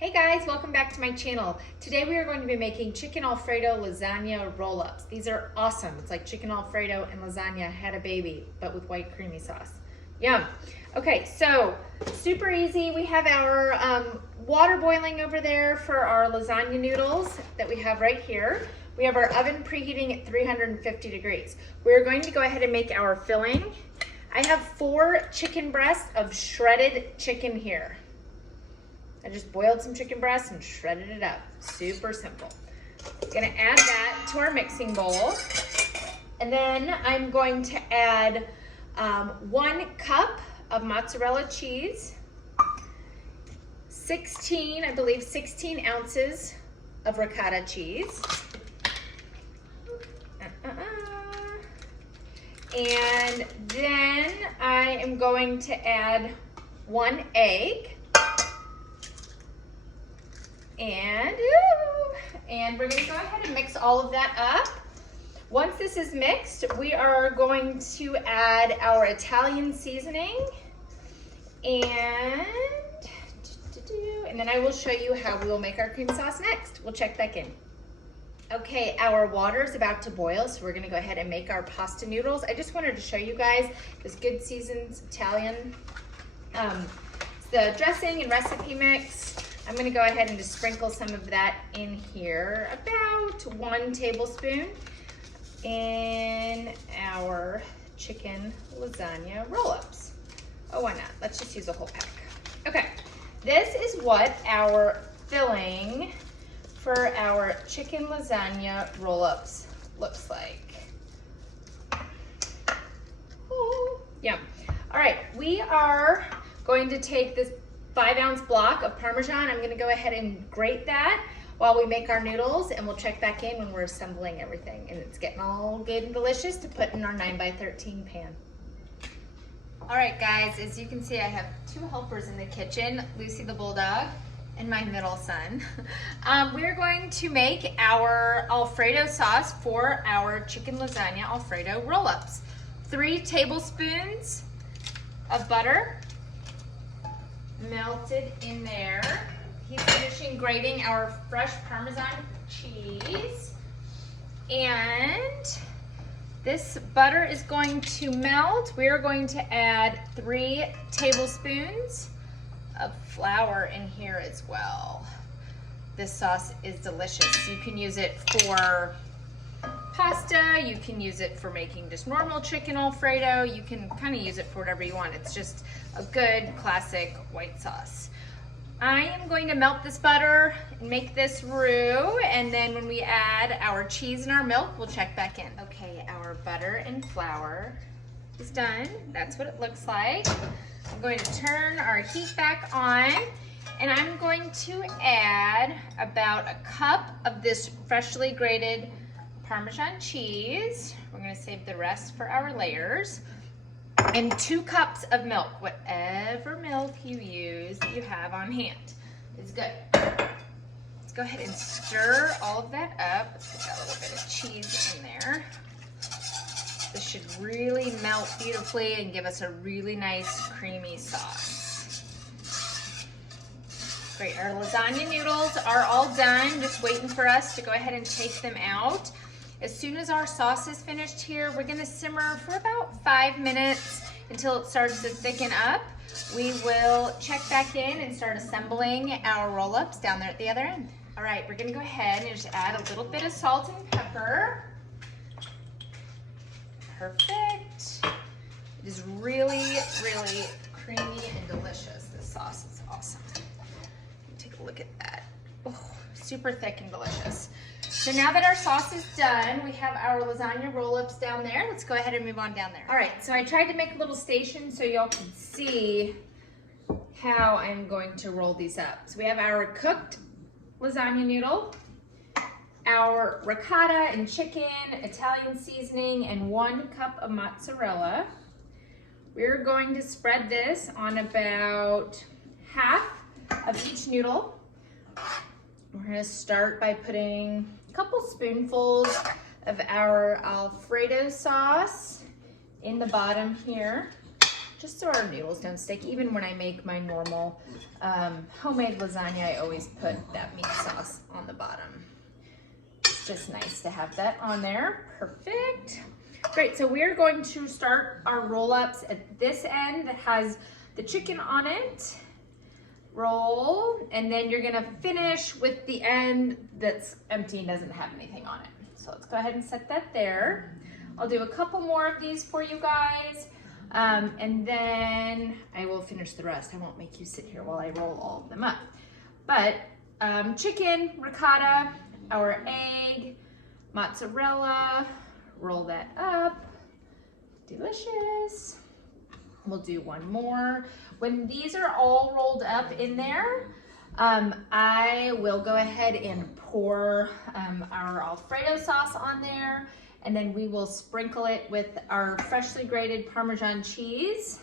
Hey guys, welcome back to my channel. Today we are going to be making chicken Alfredo lasagna roll-ups. These are awesome. It's like chicken Alfredo and lasagna had a baby, but with white creamy sauce. Yum. Okay, so super easy. We have our water boiling over there for our lasagna noodles that we have right here. We have our oven preheating at 350 degrees. We're going to go ahead and make our filling. I have 4 chicken breasts of shredded chicken here. I just boiled some chicken breasts and shredded it up. Super simple. Gonna add that to our mixing bowl. And then I'm going to add 1 cup of mozzarella cheese, 16 ounces of ricotta cheese. And then I am going to add 1 egg. And we're gonna go ahead and mix all of that up. Once this is mixed, we are going to add our Italian seasoning and then I will show you how we will make our cream sauce next. We'll check back in. Okay, our water is about to boil, so we're gonna go ahead and make our pasta noodles. I just wanted to show you guys this good seasoned Italian, the dressing and recipe mix. I'm gonna go ahead and just sprinkle some of that in here, about 1 tablespoon in our chicken lasagna roll-ups. Oh, why not? Let's just use a whole pack. Okay, this is what our filling for our chicken lasagna roll-ups looks like. Ooh, yum. All right, we are going to take this 5-ounce block of Parmesan. I'm gonna go ahead and grate that while we make our noodles, and we'll check back in when we're assembling everything and it's getting all good and delicious to put in our 9x13 pan. All right guys, as you can see, I have 2 helpers in the kitchen, Lucy the bulldog and my middle son. We're going to make our Alfredo sauce for our chicken lasagna Alfredo roll-ups. 3 tablespoons of butter melted in there. He's finishing grating our fresh Parmesan cheese. And this butter is going to melt. We are going to add 3 tablespoons of flour in here as well. This sauce is delicious. You can use it for pasta, you can use it for making just normal chicken Alfredo, you can kind of use it for whatever you want. It's just a good classic white sauce. I am going to melt this butter and make this roux, and then when we add our cheese and our milk, we'll check back in. Okay, our butter and flour is done. That's what it looks like. I'm going to turn our heat back on, and I'm going to add about 1 cup of this freshly grated Parmesan cheese. We're gonna save the rest for our layers. And 2 cups of milk. Whatever milk you use that you have on hand is good. Let's go ahead and stir all of that up. Let's put that little bit of cheese in there. This should really melt beautifully and give us a really nice creamy sauce. Great, our lasagna noodles are all done, just waiting for us to go ahead and take them out. As soon as our sauce is finished here, we're gonna simmer for about 5 minutes until it starts to thicken up. We will check back in and start assembling our roll-ups down there at the other end. All right, we're gonna go ahead and just add a little bit of salt and pepper. Perfect. It is really, really creamy and delicious. This sauce is awesome. Take a look at that. Oh, super thick and delicious. So now that our sauce is done, we have our lasagna roll-ups down there. Let's go ahead and move on down there. All right, so I tried to make a little station so y'all can see how I'm going to roll these up. So we have our cooked lasagna noodle, our ricotta and chicken, Italian seasoning, and 1 cup of mozzarella. We're going to spread this on about half of each noodle. We're gonna start by putting a couple spoonfuls of our Alfredo sauce in the bottom here. just so our noodles don't stick. Even when I make my normal homemade lasagna, I always put that meat sauce on the bottom. It's just nice to have that on there. Perfect. Great, so we're going to start our roll-ups at this end that has the chicken on it. Roll, and then you're gonna finish with the end that's empty and doesn't have anything on it. So let's go ahead and set that there. I'll do a couple more of these for you guys, and then I will finish the rest. I won't make you sit here while I roll all of them up. But chicken, ricotta, our egg, mozzarella, roll that up. Delicious. We'll do one more. When these are all rolled up in there, I will go ahead and pour our Alfredo sauce on there, and then we will sprinkle it with our freshly grated Parmesan cheese,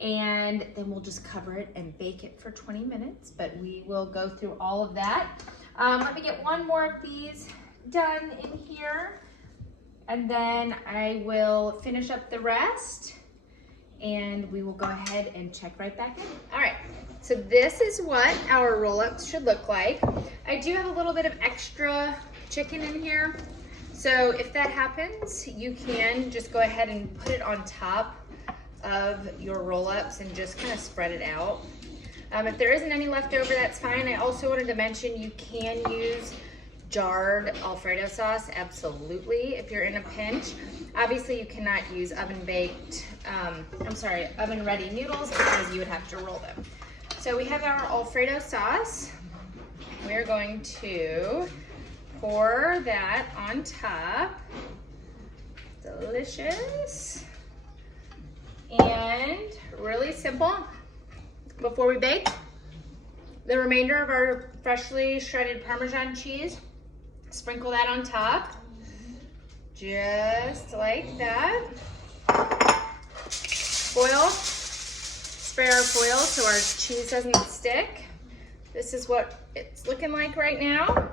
and then we'll just cover it and bake it for 20 minutes, but we will go through all of that. Let me get one more of these done in here, and then I will finish up the rest, and we will go ahead and check right back in. All right, so this is what our roll-ups should look like. I do have a little bit of extra chicken in here, so if that happens, you can just go ahead and put it on top of your roll-ups and just kind of spread it out. If there isn't any left over, that's fine. I also wanted to mention you can use jarred Alfredo sauce, absolutely, if you're in a pinch. Obviously, you cannot use oven-ready noodles because you would have to roll them. So we have our Alfredo sauce. We're going to pour that on top. Delicious. And really simple. Before we bake, the remainder of our freshly shredded Parmesan cheese, sprinkle that on top, just like that. Foil, spray our foil so our cheese doesn't stick. This is what it's looking like right now.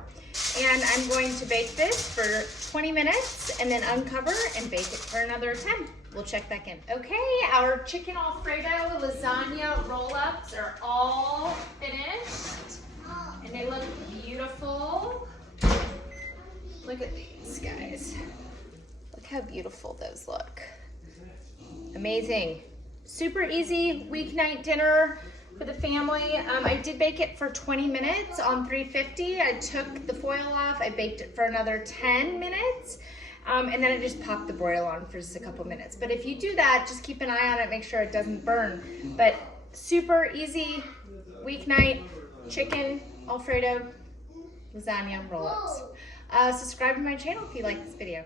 And I'm going to bake this for 20 minutes and then uncover and bake it for another 10. We'll check back in. Okay, our chicken Alfredo lasagna roll-ups are all finished and they look beautiful. Look at these guys. Look how beautiful those look. Amazing. Super easy weeknight dinner for the family. I did bake it for 20 minutes on 350. I took the foil off. I baked it for another 10 minutes. And then I just popped the broil on for just a couple minutes. But if you do that, just keep an eye on it, make sure it doesn't burn. But super easy weeknight chicken Alfredo lasagna roll-ups. Subscribe to my channel if you like this video.